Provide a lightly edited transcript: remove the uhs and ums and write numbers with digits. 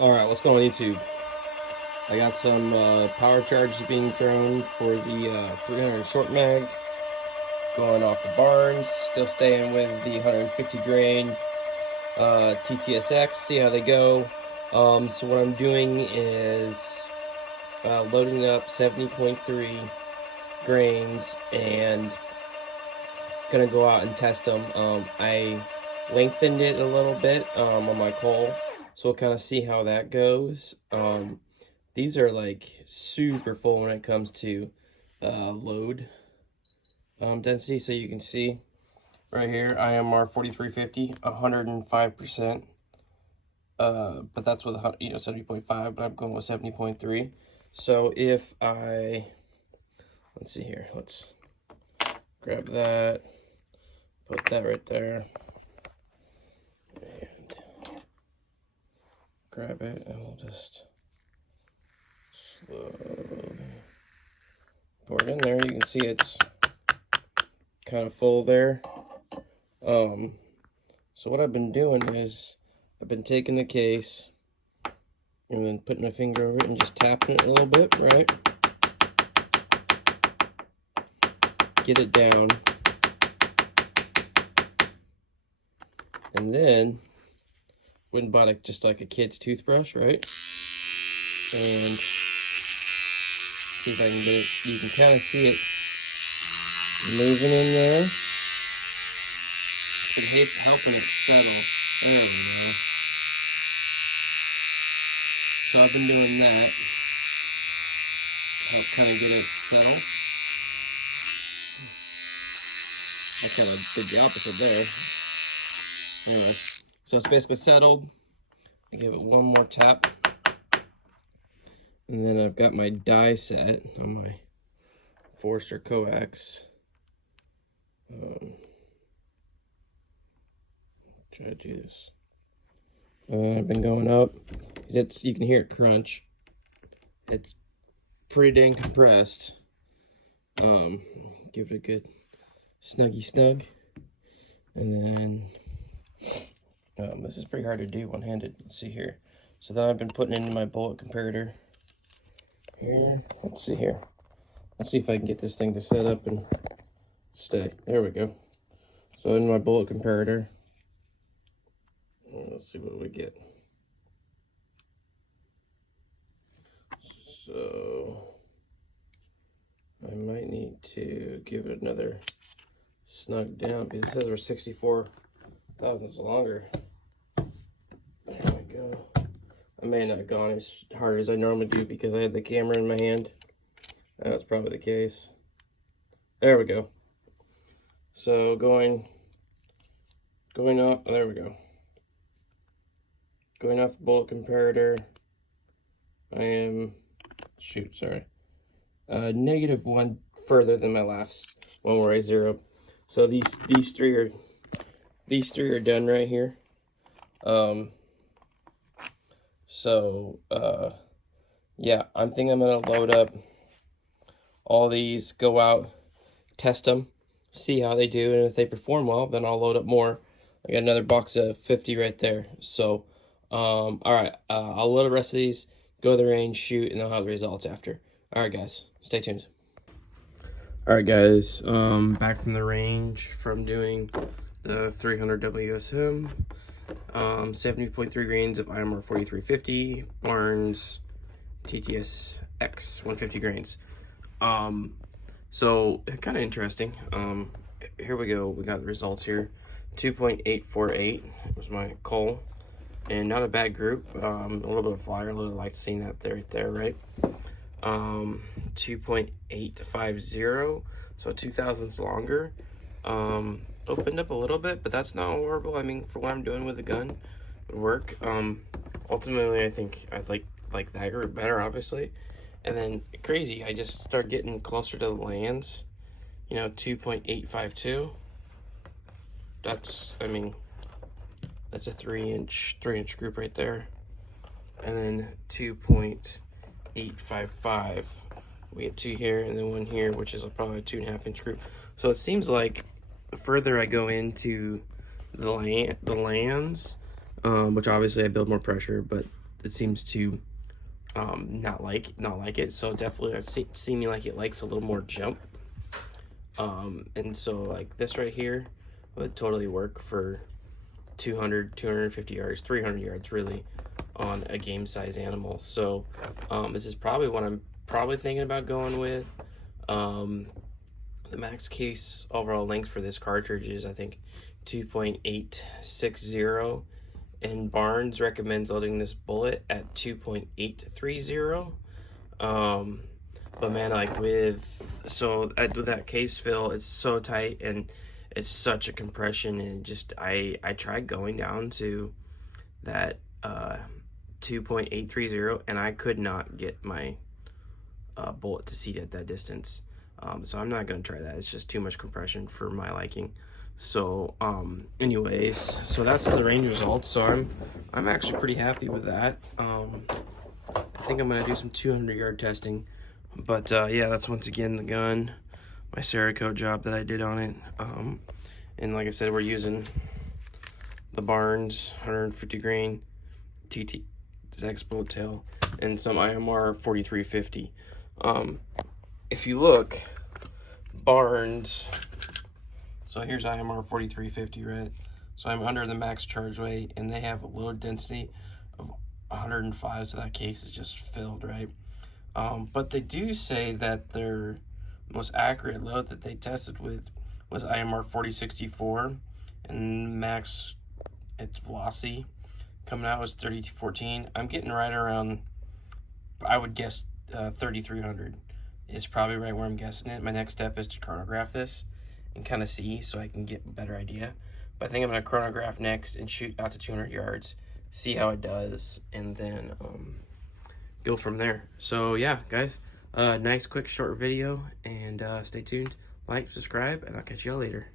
Alright, what's going on YouTube? I got some power charges being thrown for the 300 short mag, going off the Brarnes, still staying with the 150 grain ttsx, see how they go. So what I'm doing is loading up 70.3 grains and gonna go out and test them. I lengthened it a little bit on my coal, so we'll kind of see how that goes. These are like super full when it comes to load density. So you can see right here, IMR4350, 105%. But that's with 70.5, but I'm going with 70.3. So if I, let's see here, let's grab that, put that right there, and grab it, and we'll just slowly pour it in there. You can see it's kind of full there. So what I've been doing is I've been taking the case and then putting my finger over it and just tapping it a little bit, right? Get it down. And then went and bought just like a kid's toothbrush, right? And see if I can get it. You can kind of see it moving in there. It's helping it settle. There we go. So I've been doing that. Help kind of get it settled. I kind of did the opposite there. Anyway, so it's basically settled. I give it one more tap. And then I've got my die set on my Forester coax. Try to do this. I've been going up. You can hear it crunch. It's pretty dang compressed. Give it a good snuggy snug. And then this is pretty hard to do one-handed. Let's see here. So then I've been putting in my bullet comparator here. Let's see here. Let's see if I can get this thing to set up and stay. There we go. So in my bullet comparator, let's see what we get. So I might need to give it another snug down because it says we're 64 thousandths longer. There we go. I may not have gone as hard as I normally do because I had the camera in my hand. That's probably the case. There we go. So going up, there we go. Going off the bullet comparator, I am, -1 further than my last one where I zeroed. So these three are done right here. Yeah, I'm thinking I'm gonna load up all these, go out, test them, see how they do, and if they perform well, then I'll load up more. I got another box of 50 right there. So all right, I'll load the rest of these, go to the range, shoot, and I'll have the results after. All right, guys, stay tuned. All right, guys, back from the range from doing the 300 WSM, 70.3 grains of IMR4350, Brarnes ttsx 150 grains. So kind of interesting. Here we go. We got the results here. 2.848 was my coal, and not a bad group. A little bit of flyer. I really like seeing that right there, right? 2.850, so 2 thousandths longer. Opened up a little bit, but that's not horrible. I mean, for what I'm doing with the gun, it would work. Ultimately, I think I like that group better, obviously. And then crazy, I just start getting closer to the lands. 2.852. That's, I mean, that's a 3-inch group right there. And then 2.855. We get 2 here and then 1 here, which is probably a 2.5-inch group. So it seems like the further I go into the lands, which obviously I build more pressure, but it seems to not like it. So definitely it's seeming like it likes a little more jump. And so like this right here would totally work for 200, 250 yards, 300 yards really on a game size animal. So this is probably what I'm probably thinking about going with. The max case overall length for this cartridge is, I think, 2.860, and Brarnes recommends loading this bullet at 2.830. But man, like with that case fill, it's so tight and it's such a compression, and just I tried going down to that 2.830 and I could not get my bullet to seat at that distance. So I'm not gonna try that. It's just too much compression for my liking. So anyways, so that's the range results. So I'm actually pretty happy with that. I think I'm gonna do some 200-yard testing. But yeah, that's once again the gun, my Cerakote job that I did on it. And like I said, we're using the Brarnes 150 grain ttsx bullet tail and some IMR4350. If you look, Brarnes, so here's IMR4350, right? So I'm under the max charge weight, and they have a load density of 105, so that case is just filled, right? But they do say that their most accurate load that they tested with was IMR4064, and max its velocity coming out was 3214. I'm getting right around, I would guess 3300 is probably right where I'm guessing it. My next step is to chronograph this and kind of see, so I can get a better idea. But I think I'm going to chronograph next and shoot out to 200 yards, see how it does, and then go from there. So yeah, guys, nice quick short video, and stay tuned, like, subscribe, and I'll catch y'all later.